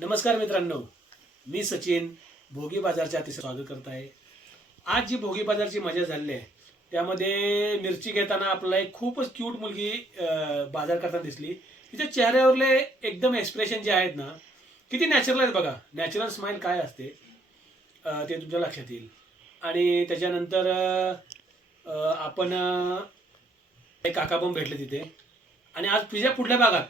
नमस्कार मित्रांनो मी सचिन भोगी बाजारच्या अतिशय स्वागत करत आहे. आज जी भोगी बाजारची मजा झाली आहे त्यामध्ये मिरची घेताना आपल्याला एक खूपच क्यूट मुलगी बाजार करताना दिसली. तिच्या चेहऱ्यावरले एकदम एक्सप्रेशन जे आहेत ना किती नॅचरल आहेत बघा. नॅचरल स्माईल काय असते ते तुमच्या लक्षात येईल. आणि त्याच्यानंतर आपण एक काका पण भेटले तिथे. आणि आज तुझ्या पुढल्या भागात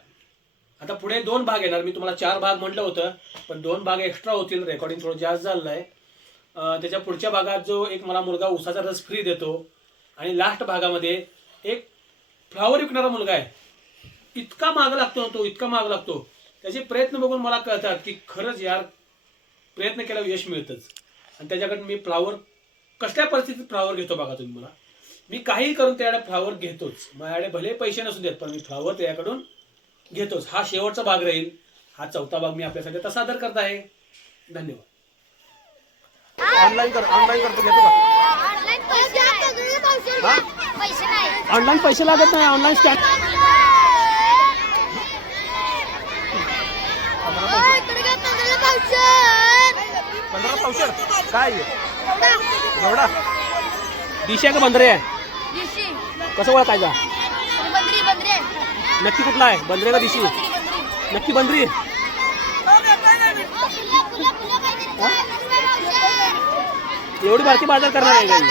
आता पुढे दोन भाग येणार. मी तुम्हाला चार भाग म्हटलं होतं पण दोन भाग एक्स्ट्रा होतील. रेकॉर्डिंग थोडं जास्त झालं आहे त्याच्या पुढच्या भागात जो एक मला मुलगा उसाचा रस फ्री देतो आणि लास्ट भागामध्ये एक फ्लावर विकणारा मुलगा आहे. इतका माग लागतो तो इतका माग लागतो. त्याचे प्रयत्न बघून मला कळतात की खरंच यार प्रयत्न केल्यावर यश मिळतंच. आणि त्याच्याकडे मी फ्लावर कसल्या परिस्थितीत फ्लावर घेतो बघा तुम्ही मला. मी काही करून त्याकडे फ्लावर घेतोच. माझ्याकडे भले पैसे नसू देत पण मी फ्लावर त्याच्याकडून घेतोच. हा शेवटचा भाग राहील. हा चौथा भाग मी आपल्यासाठी आता सादर करत आहे. धन्यवाद. ऑनलाईन कर ऑनलाईन करतो घेतो का? ऑनलाईन पैसे नाही. पैसे नाही. ऑनलाईन पैसे लागत नाही ऑनलाईन काय पंधरा पावशेर. पंधरा पावशेर. काय? एवढा? एवढा? दिशा का बंदरे? आहे. कसं ओळखायचा. नक्की कुठला आहे? बंदरे का दिशी. नक्की बंदरी. एवढी बारकी बाजार करणार आहे काही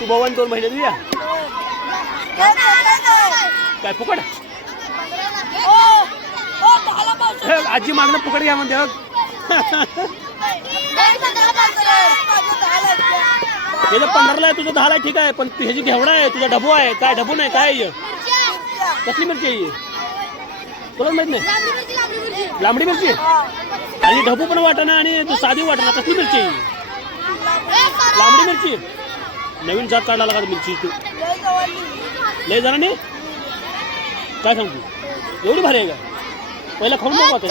तू भवन दोन महिने देऊया? काय फुकट? आजी मागणं फुकट घ्या म्हणते बघ. नाही, पंधरा पावशेर. हे जर पंधराला आहे तुझं दहाला आहे ठीक आहे पण ह्याची घेवडा आहे तुझा ढबू आहे काय ढबू नाही काय. कसली मिरची आहे? तुलाच माहीत नाही? लांबडी मिरची, आणि ढबू पण वाटाणा आणि तू साधी वाटाणा कसली मिरची आहे. लांबडी मिरची? नवीन जात काढला का मिरची तू? लय जणांनी काय सांगतो? एवढी भारी आहे का? पहिला खाऊन बघू आता.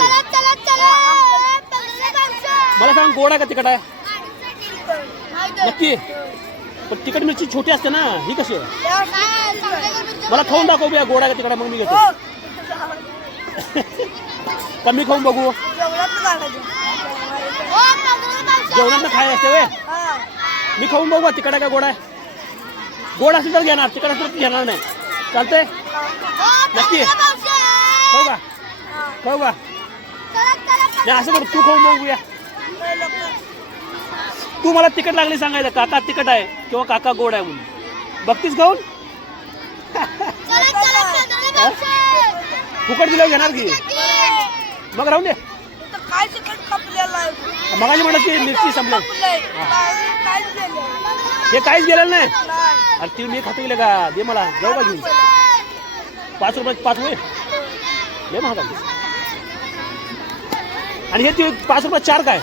मला सांग गोड आहे का तिखट आहे? नक्की. पण मिरची छोटी असते ना, ही कशी. मला खाऊन दाखव बिया गोड का आहे मग मी घेतो. कमी खाऊन पावशेर. जेवणात खाय असते वे मी खाऊन तिखट आहे का गोड आहे. गोड असेल तर घेणार असेल तर घेणार नाही. चालतंय? नक्की. खाऊ का? खाऊ का? तू खाऊन बघूया. तू मला तिखट लागली सांगायचं. काका तिखट आहे किंवा काका गोड आहे म्हणून. बघतीस खाऊन. फुकट दिल्यावर घेणार की? मग राहून दे. काय चिकट कापलेलं आहे? मगाशी म्हणत की मिरची संपलं. हे. काहीच गेलेलं नाही. अरे ती मी खातो गेले का? दे मला. जाऊ का घेऊन? पाच रुपये पाच रुपये. दे महाग. आणि हे ते पाच रुपये चार काय?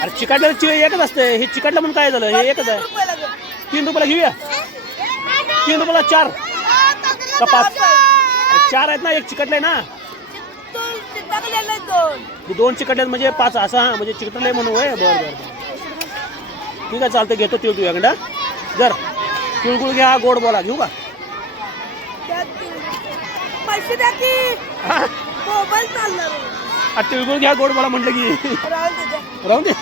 अरे चिकटला चिव एकच असते. हे चिकटला म्हणून काय झालं? हे एकच आहे. तीन रुपयाला घेऊया. तीन रुपयाला चार. का पाच? चार आहेत ना एक चिकटलाय ना. दोन. चिकटले म्हणजे पाच असं हा म्हणजे चिकटले म्हणून होय. बरं बरं ठीक आहे चालतं घेतो तिळ तुझ्याकडं जर तिळगुळ घ्या गोड बोला घेऊ का. पैसे द्या की. मोबाईल चालणार तिळगुळ घ्या गोड बोला म्हटलं की. राहून दे.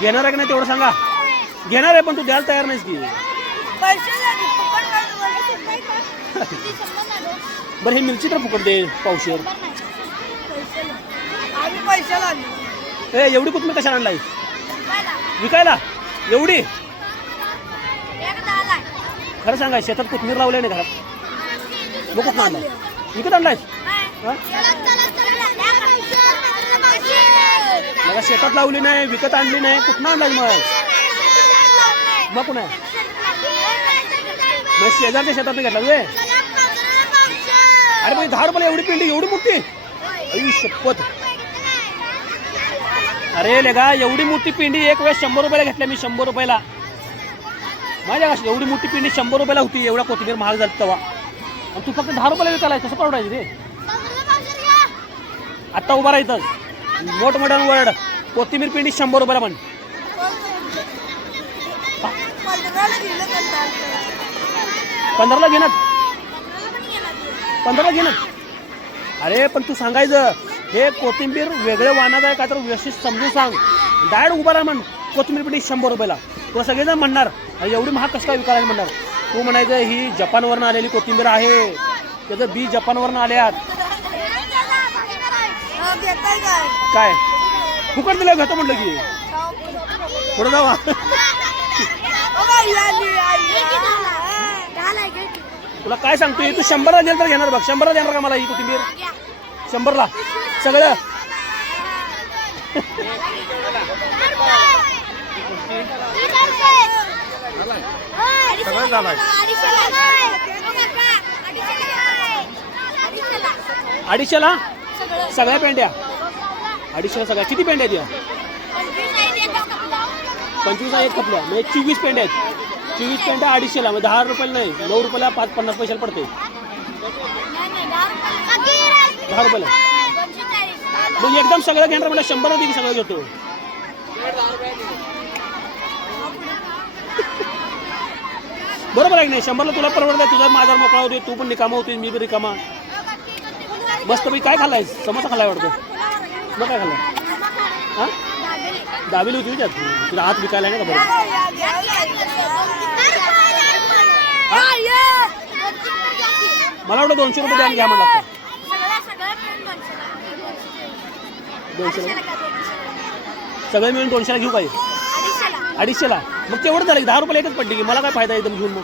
घेणार आहे का नाही तेवढं सांगा. घेणार आहे पण तू द्यायला तयार नाहीस की? बरं हे मिरची तर फुकट दे पावशेर. ए एवढी कोथमीर कशाला आणलाय? विकायला. एवढी? खरं सांगा शेतात कोथमीर लावल्या नाही घरात? मग कुठं आणलाय विकत आणलाय. हा? मला शेतात लावली नाही विकत आणली नाही. कुठनं आणलाय मग? मग कुणा मग शेजारच्या शेतात घेतला वे अरे मग दहा रुपयाला एवढी पिंडी एवढी मोठी. आई शपथ. अरे लेगा एवढी मोठी पिंडी एक वेळेस शंभर रुपयाला घेतल्या मी शंभर रुपयाला. माझ्या एवढी मोठी पिंडी शंभर रुपयाला होती एवढा कोथिंबीर महाग झाली तेव्हा. आणि तू फक्त दहा रुपयाला विकायला कसं परवडायचं रे. आत्ता उभा राहायचं मोठमोठ्या वर्ड. कोथिंबीर पिंडी शंभर रुपयाला म्हण. पंधराला पंधराला घेणार पंधराला घेणार अरे पण तू सांगायचं हे कोथिंबीर वेगळे वाहनात आहे का तर व्यवस्थित समजून सांग. डायरेक्ट उभा राहा म्हण. कोथिंबीर पिंडी शंभर रुपयाला. तुला सगळेजण म्हणणार एवढी महाग कसं काय विकायला म्हणणार. तू म्हणायचं ही जपानवरनं आलेली कोथिंबीर आहे. त्याचं बी जपानवरनं आल्यात. हा, काय? फुकट दिलं घेतो म्हटलं की. पुढे जावा. तुला काय सांगतोय? तू शंभरला दिलं तर घेणार बघ. शंभरला देणार का मला ही कोथिंबीर? शंभरला. सगळं. सगळं झालंय अडीचशेला? सगळ्या पेंड्या? अडीचशेला सगळ्या. किती पेंड्या आहेत या? पंचवीस एक कपल्या म्हणजे चोवीस पेंड्या आहेत. चोवीस पेंड्या अडीचशेला. म्हणजे दहा रुपयाला नाही. नऊ रुपयाला पाच पन्नास पैशाला पडते दहा रुपयाला. मग एकदम सगळं घेणार म्हणजे शंभर दे की सगळं घेतो. बरोबर आहे की नाही? शंभरला तुला परवडत आहे तुझा माझा मोकळा होते तू पण निकामा होती मी पण रिकामा. मस्त मी काय खाल्लाय समोसा खाल्लाय वाटतं. मग काय खाल्लाय? हा? दाबेली होती त्यात तुला हात विकायला नाही का मला वाटतं दोनशे रुपये द्यायला घ्या मला दोनशे सगळे मिळून दोनशेला घेऊ काय अडीचशेला. मग तेवढं झालं की दहा रुपयाला एकच पडली की मला काय फायदा एकदम घेऊन मग?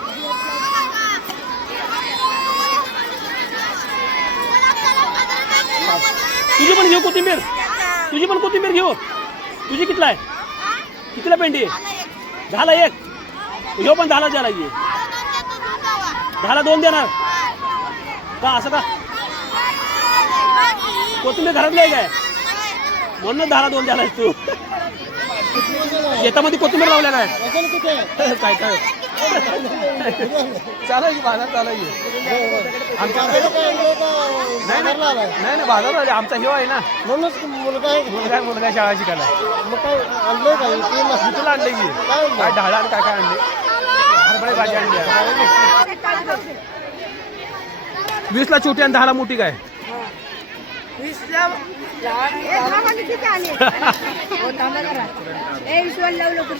तुझी पण घेऊ कोथिंबीर? तुझी पण कोथिंबीर घेऊ? तुझी कितला आहे? कितीला पेंडी झाला एक. ह्यो पण झाला द्यायला ये. झाला दोन देणार. का असं का? कोथिंबीर घरातली आहे काय? म्हणून झाला दोन द्यायला तू. शेतामध्ये कोथिंबीर लावल्या काय? काय काय? चालू की बाजार चालू आहे आमच्या नाही नाही. बाजार आले. आमचा हिवा आहे ना. म्हणूनच मुलगा आहे. मुलगा मुलगा शाळा शिकायला. मग काय आणलंय काय ते नसतं. मी तुला आणले की. काय ढाळा आणि काय काय आणले हरभरे भाजी आणली. वीसला छोटी आणि दहाला मोठी काय?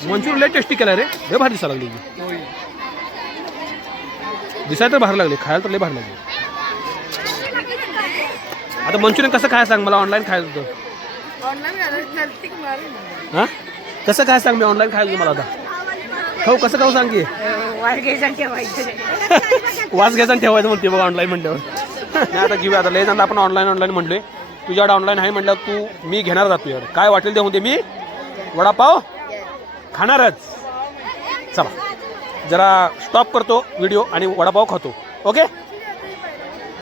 मंचुरियन लय टेस्टी केला रे. लय भारी दिसायला लागली दिसाय तर भारी लागली खायला तर लय भारी लागली. आता मंचुरियन कसं खाय सांग मला ऑनलाईन खायचं होतं. हा? कसं काय सांग मी ऑनलाईन खायचं होतं मला आता. हो कसं खाऊ सांग की? वास घ्यायचा ठेवायचं म्हणते बघा ऑनलाईन म्हटल्यावर नाही आता घेऊया आता लय आपण ऑनलाईन ऑनलाईन म्हणलोय. तुझ्याकडे ऑनलाईन आहे म्हटलं तू मी घेणार जातो यार. काय वाटेल ते होते मी वडापाव खाणारच. चला. जरा स्टॉप करतो व्हिडिओ आणि वडापाव खातो. ओके